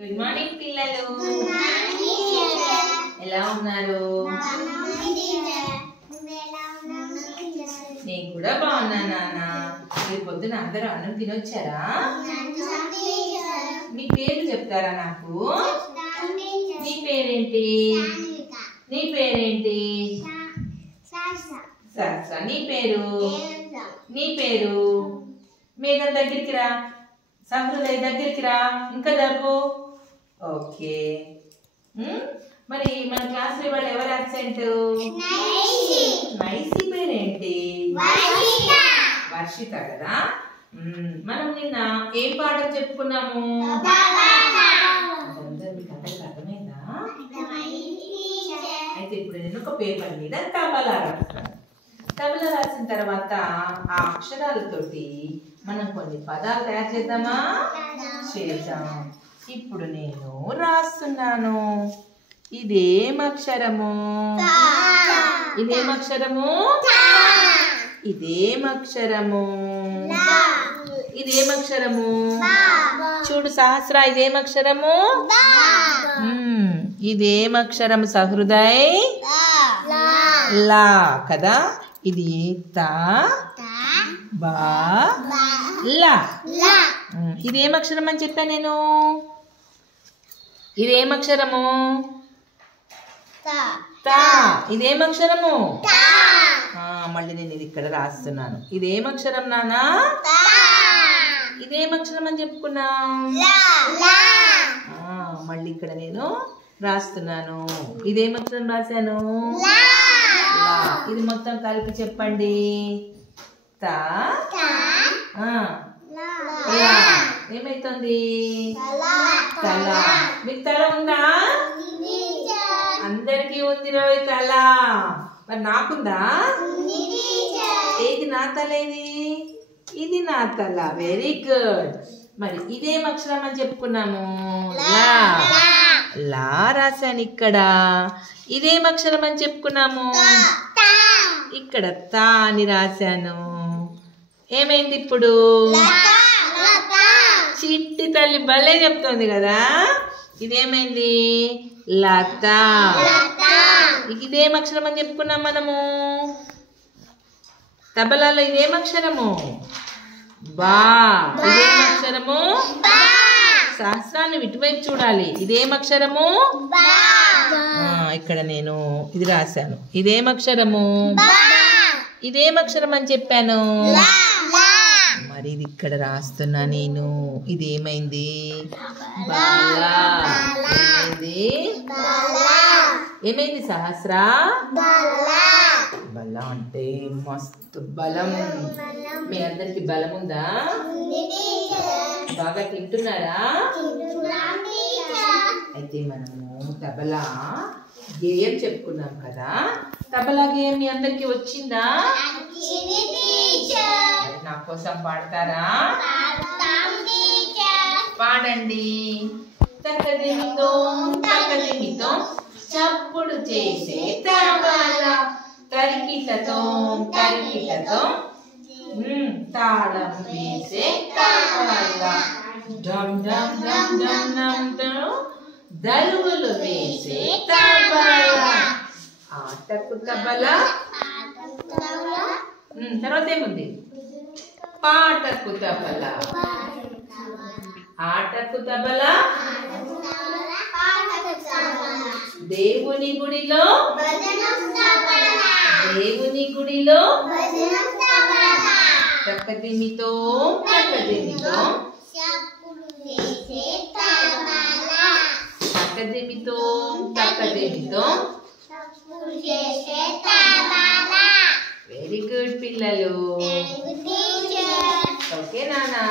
Good morning పిల్లలు. ఎలా ఉన్నారు? నేను కూడా బాగున్నాను నాన్న. మీరు పొద్దున అందరూ అన్నం తినొచ్చారా? మీ పేరు చెప్తారా నాకు? నీ పేరేంటి? నీ పేరేంటి? సహస్ర. నీ పేరు? నీ పేరు? మేఘం దగ్గరికి రా. సహృదయ దగ్గరికి రా. ఇంకా జరుపు. ఓకే. మరి మన క్లాస్ లో ఇవాళ ఎవరు అబ్సెంట్? నైసి పేరేంటి? వర్షిత కదా. మనం నిన్న ఏం పాఠం చెప్పుకున్నాము? మీకు అర్థమైందా? అయితే ఇప్పుడు నేను ఒక పేపర్ మీద తబలా రాస్తాను. తబలా రాసిన తర్వాత ఆ అక్షరాలతోటి మనం కొన్ని పదాలు తయారు చేద్దామా? చేద్దాం. ఇప్పుడు నేను రాస్తున్నాను. ఇదేం అక్షరము? ఇదేం అక్షరము? ఇదేం అక్షరము? ఇదేం అక్షరము? చూడు సహస్ర, ఇదేం అక్షరము? ఇదేం అక్షరము సహృదయ్? లా కదా. ఇది తా బా లా. ఇదేం అక్షరం అని చెప్పా నేను? ఇదేం అక్షరము? తా. ఇదేం అక్షరము? మళ్ళీ నేను ఇది ఇక్కడ రాస్తున్నాను. ఇదేం అక్షరం నానా? ఇదేం అక్షరం అని చెప్పుకున్నా. మళ్ళీ ఇక్కడ నేను రాస్తున్నాను. ఇదేం అక్షరం రాశాను? ఇది మొత్తం కలిపి చెప్పండి. తా ఏమైతుంది? తల. మీకు తల ఉందా? అందరికీ ఉంది రోయ్ తల. మరి నాకుందా? ఏది నా తల? ఇది నా తల. Very good. మరి ఇదేం అక్షరం అని చెప్పుకున్నాము? లా. లా రాశాను ఇక్కడ. ఇదేం అక్షరం అని చెప్పుకున్నాము? ఇక్కడ తా అని రాశాను. ఏమైంది ఇప్పుడు? చిట్టి తల్లి భలే చెప్తోంది కదా. ఇదేమైంది? లత. ఇదేం అక్షరం అని చెప్పుకున్నాం మనము? తబలాలో ఇదేం అక్షరము? బా. ఇదేం అక్షరము? సహస్రాన్ని ఇటువైపు చూడాలి. ఇదేం అక్షరము? ఇక్కడ నేను ఇది రాశాను. ఇదేం అక్షరము? ఇదేం అక్షరం అని చెప్పాను. మరి ఇది ఇక్కడ రాస్తున్నా నేను. ఇది ఏమైంది? బాలా. ఏమైంది? ఏమైంది సహస్ర? బలం అంటే మస్తు బలం. మీ అందరికి బలం ఉందా? బాగా తింటున్నారా? అయితే మనము తబలా గేయం చెప్పుకున్నాం కదా. తబలా గేయం మీ అందరికి వచ్చిందా? నా కోసం పాడతారా? పాడండి. తకదిమితో తకదిమితో చప్పుడు చేసే తబలా, తరికిటతో తరికిటతో తాళం వేసే తబలా, డమ్ డమ్ డమ్ డమ్ డమ్ దరువులు వేసే తబలా, ఆటకు తబలా. తర్వాత ఏముంది? పాటకు తబలా. ఆటకు తబలా. దేవుని గుడిలో దేవుని గుడిలో తకదిమితో తకదిమితో తకదిమితో తకదిమితో. వెరీ గుడ్ పిల్లలు. ఓకే నానా.